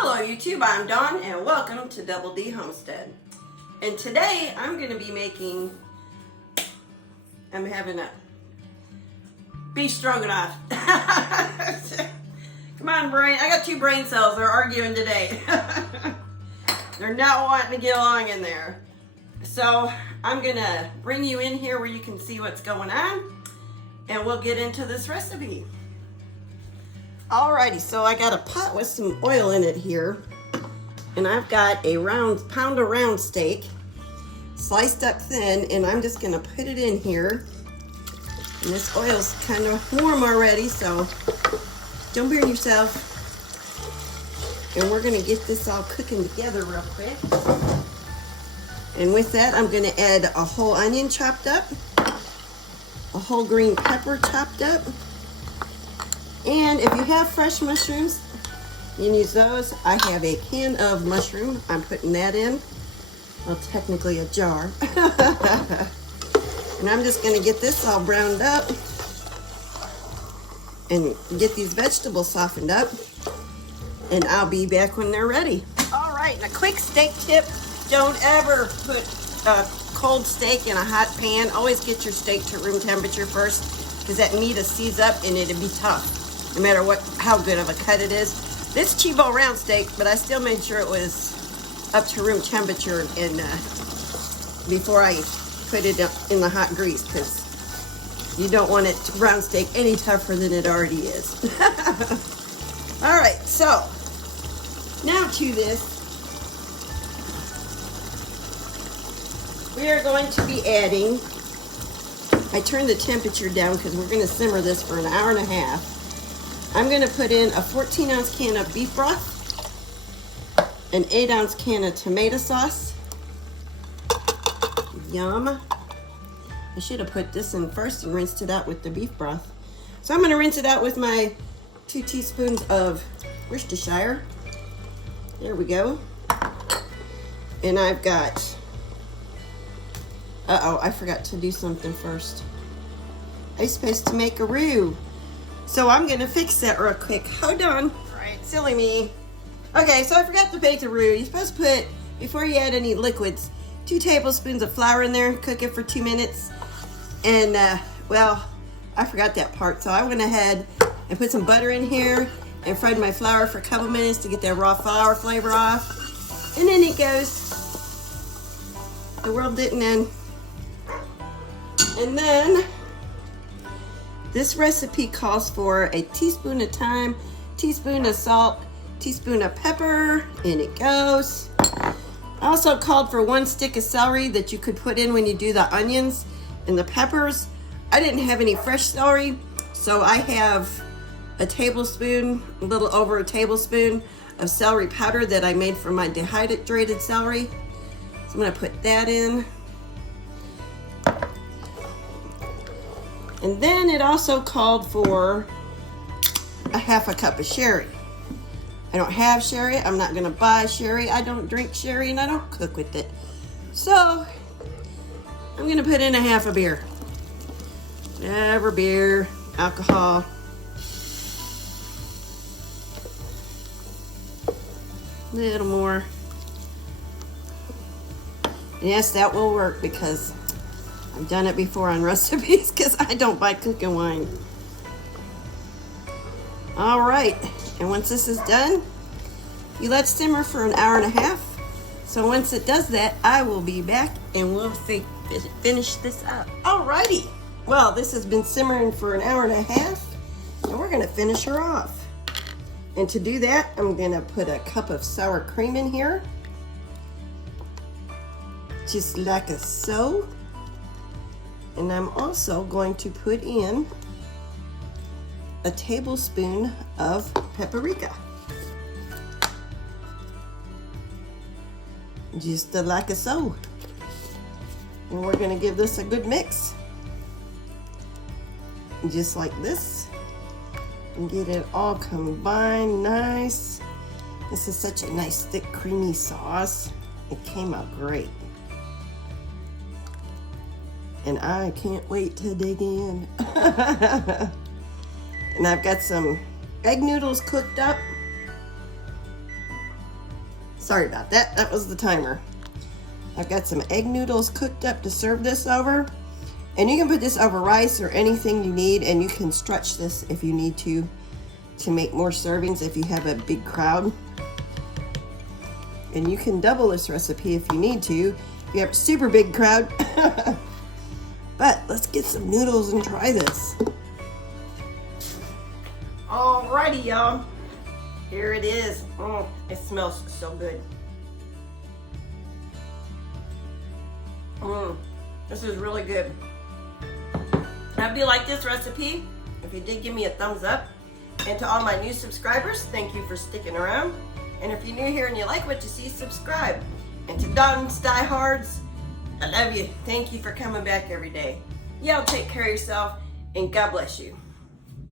Hello YouTube, I'm Dawn and welcome to Double D Homestead. And today I'm going to be making, I'm having a beef stroganoff. Come on brain, I got two brain cells, they're arguing today. They're not wanting to get along in there. So I'm going to bring you in here where you can see what's going on and we'll get into this recipe. Alrighty, so I got a pot with some oil in it here, and I've got a pound of round steak, sliced up thin, and I'm just gonna put it in here. And this oil's kind of warm already, so don't burn yourself. And we're gonna get this all cooking together real quick. And with that, I'm gonna add a whole onion chopped up, a whole green pepper chopped up, and if you have fresh mushrooms, you can use those. I have a can of mushroom. I'm putting that in. Well, technically a jar. And I'm just gonna get this all browned up and get these vegetables softened up. And I'll be back when they're ready. All right, and a quick steak tip. Don't ever put a cold steak in a hot pan. Always get your steak to room temperature first, because that meat will seize up and it'll be tough, no matter how good of a cut it is. This cheapo round steak, but I still made sure it was up to room temperature and before I put it in the hot grease, because you don't want it round steak any tougher than it already is. All right, so now to this. We are going to be adding, I turned the temperature down because we're going to simmer this for an hour and a half. I'm going to put in a 14-ounce can of beef broth, an 8-ounce can of tomato sauce. Yum. I should have put this in first and rinsed it out with the beef broth. So I'm going to rinse it out with my 2 teaspoons of Worcestershire. There we go. And I've got, I forgot to do something first. I was supposed to make a roux. So I'm gonna fix that real quick. Hold on. All right, silly me. Okay, so I forgot to bake the roux. You're supposed to put, before you add any liquids, 2 tablespoons of flour in there, cook it for 2 minutes. And, well, I forgot that part. So I went ahead and put some butter in here and fried my flour for a couple minutes to get that raw flour flavor off. And then it goes. The world didn't end. And then, this recipe calls for a teaspoon of thyme, teaspoon of salt, teaspoon of pepper, and it goes. I also called for 1 stick of celery that you could put in when you do the onions and the peppers. I didn't have any fresh celery, so I have a tablespoon, a little over a tablespoon of celery powder that I made from my dehydrated celery. So I'm gonna put that in. And then it also called for a half a cup of sherry. I don't have sherry. I'm not gonna buy sherry. I don't drink sherry and I don't cook with it. So I'm gonna put in a half a beer. Whatever beer, alcohol. A little more. And yes, that will work because I've done it before on recipes because I don't buy cooking wine. All right, and once this is done, you let simmer for an hour and a half. So once it does that, I will be back and we'll finish this up. Alrighty, well, this has been simmering for an hour and a half, and we're gonna finish her off. And to do that, I'm gonna put a cup of sour cream in here, just like so. And I'm also going to put in a tablespoon of paprika. Just like so. And we're gonna give this a good mix. Just like this. And get it all combined nice. This is such a nice thick creamy sauce. It came out great. And I can't wait to dig in. And I've got some egg noodles cooked up. Sorry about that. That was the timer. I've got some egg noodles cooked up to serve this over. And you can put this over rice or anything you need, and you can stretch this if you need to make more servings if you have a big crowd. And you can double this recipe if you need to, if you have a super big crowd. But let's get some noodles and try this. Alrighty, y'all. Here it is. Oh, it smells so good. This is really good. I hope you like this recipe. If you did, give me a thumbs up. And to all my new subscribers, thank you for sticking around. And if you're new here and you like what you see, subscribe. And to Don's diehards, I love you. Thank you for coming back every day. Y'all take care of yourself, and God bless you.